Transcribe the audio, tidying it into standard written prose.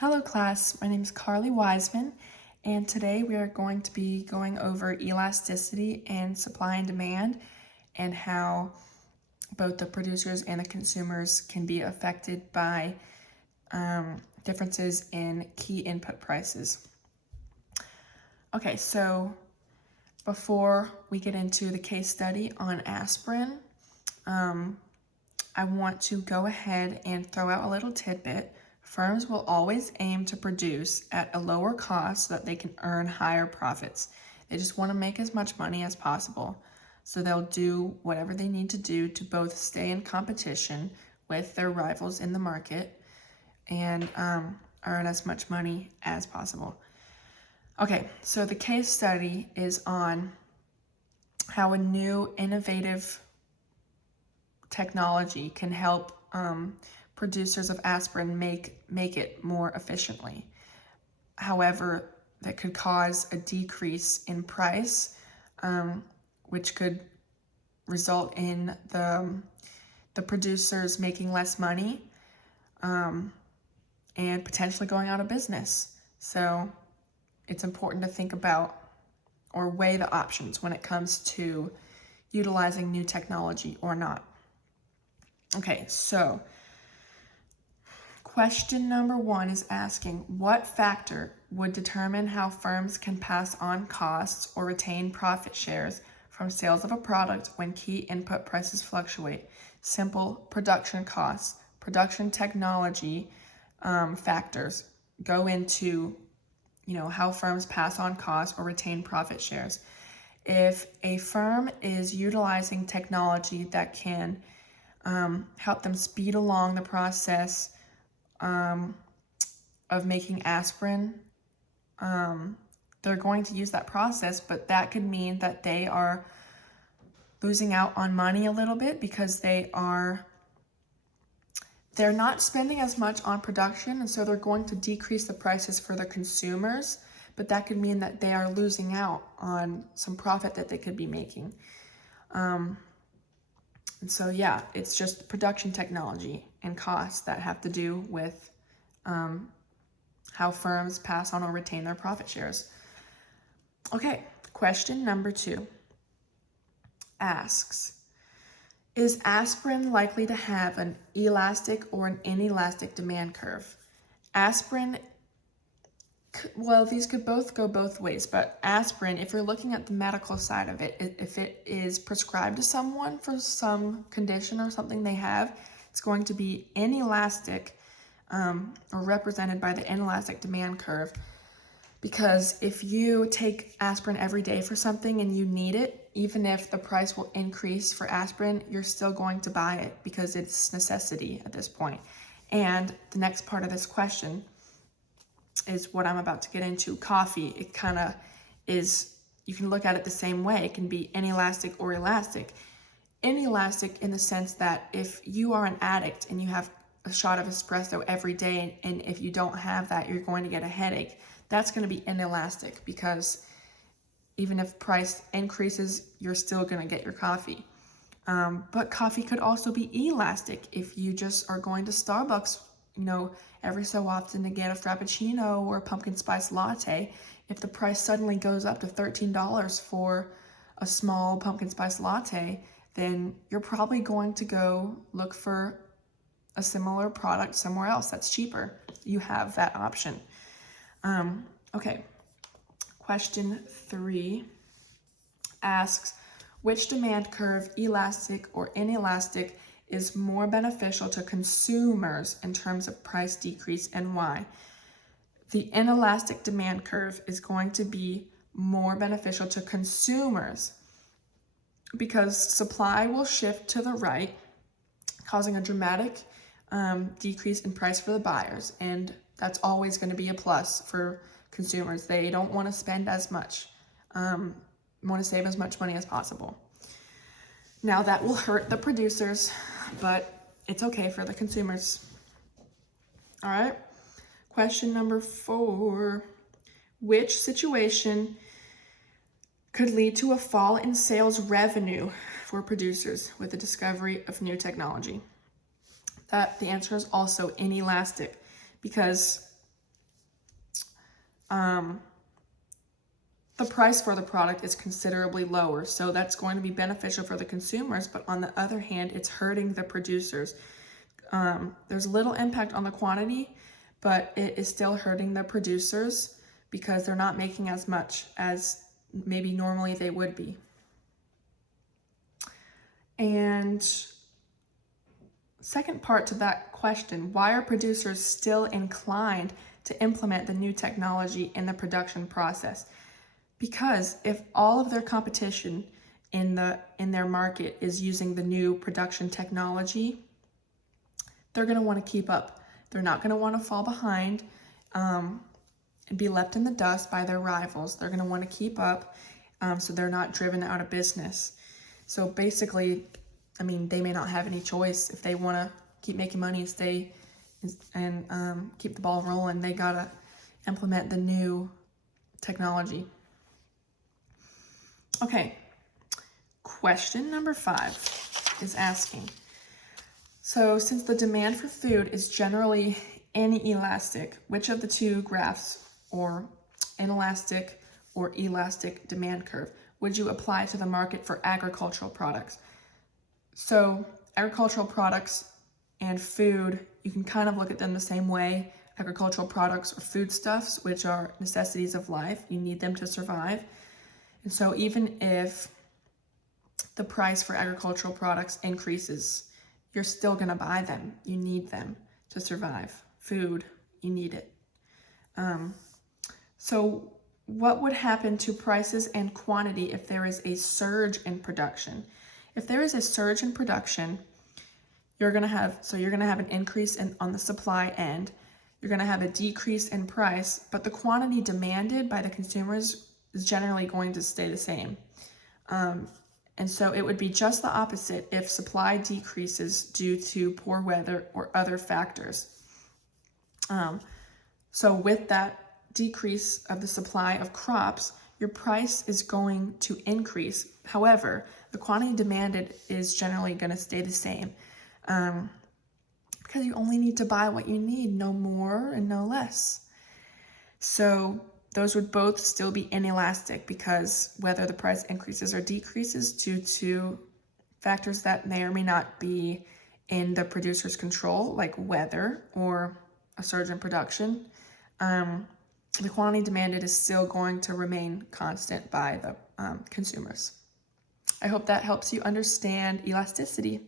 Hello class, my name is Carly Wiseman, and today we are going to be going over elasticity and supply and demand and how both the producers and the consumers can be affected by differences in key input prices. Okay, so before we get into the case study on aspirin, I want to go ahead and throw out a little tidbit. Firms will always aim to produce at a lower cost so that they can earn higher profits. They just want to make as much money as possible. So they'll do whatever they need to do to both stay in competition with their rivals in the market and earn as much money as possible. Okay, so the case study is on how a new innovative technology can help producers of aspirin make it more efficiently. However, that could cause a decrease in price, which could result in the producers making less money and potentially going out of business. So it's important to think about or weigh the options when it comes to utilizing new technology or not. Okay, so question number 1 is asking, what factor would determine how firms can pass on costs or retain profit shares from sales of a product when key input prices fluctuate? Simple production costs, production technology factors go into, how firms pass on costs or retain profit shares. If a firm is utilizing technology that can help them speed along the process of making aspirin, they're going to use that process, but that could mean that they are losing out on money a little bit because they're not spending as much on production, and so they're going to decrease the prices for the consumers, but that could mean that they are losing out on some profit that they could be making. And so, yeah, it's just production technology and costs that have to do with how firms pass on or retain their profit shares. Okay, question number 2 asks, is aspirin likely to have an elastic or an inelastic demand curve? Aspirin, well, these could both go both ways, but aspirin, if you're looking at the medical side of it, if it is prescribed to someone for some condition or something they have, it's going to be inelastic or represented by the inelastic demand curve. Because if you take aspirin every day for something and you need it, even if the price will increase for aspirin, you're still going to buy it because it's necessity at this point. And the next part of this question is what I'm about to get into. Coffee, it kind of is, you can look at it the same way. It can be inelastic or elastic. Inelastic in the sense that if you are an addict and you have a shot of espresso every day, and if you don't have that, you're going to get a headache. That's going to be inelastic because even if price increases, you're still going to get your coffee. But coffee could also be elastic if you just are going to Starbucks, every so often to get a Frappuccino or a pumpkin spice latte. If the price suddenly goes up to $13 for a small pumpkin spice latte, then you're probably going to go look for a similar product somewhere else that's cheaper. You have that option. Okay, question 3 asks, which demand curve, elastic or inelastic, is more beneficial to consumers in terms of price decrease and why? The inelastic demand curve is going to be more beneficial to consumers because supply will shift to the right, causing a dramatic decrease in price for the buyers, and that's always going to be a plus for consumers. They don't want to spend as much, want to save as much money as possible. Now that will hurt the producers, but it's okay for the consumers. All right, question number 4, which situation could lead to a fall in sales revenue for producers with the discovery of new technology? The answer is also inelastic because the price for the product is considerably lower. So that's going to be beneficial for the consumers, but on the other hand, it's hurting the producers. There's little impact on the quantity, but it is still hurting the producers because they're not making as much as maybe normally they would be. And second part to that question, why are producers still inclined to implement the new technology in the production process? Because if all of their competition in their market is using the new production technology, they're going to want to keep up. They're not going to want to fall behind and be left in the dust by their rivals. They're going to want to keep up so they're not driven out of business. So basically, I mean, they may not have any choice. If they want to keep making money and stay and keep the ball rolling, they got to implement the new technology. Okay, question number 5 is asking, so since the demand for food is generally inelastic, which of the two graphs, or inelastic or elastic demand curve, would you apply to the market for agricultural products? So agricultural products and food, you can kind of look at them the same way. Agricultural products are foodstuffs, which are necessities of life. You need them to survive. And so even if the price for agricultural products increases, you're still going to buy them. You need them to survive. Food, you need it. So what would happen to prices and quantity if there is a surge in production? If there is a surge in production, you're going to have an increase on the supply end. You're going to have a decrease in price, but the quantity demanded by the consumers is generally going to stay the same. And so it would be just the opposite if supply decreases due to poor weather or other factors. So with that decrease of the supply of crops, your price is going to increase. However, the quantity demanded is generally going to stay the same because you only need to buy what you need, no more and no less. So those would both still be inelastic because whether the price increases or decreases due to factors that may or may not be in the producer's control, like weather or a surge in production, the quantity demanded is still going to remain constant by the consumers. I hope that helps you understand elasticity.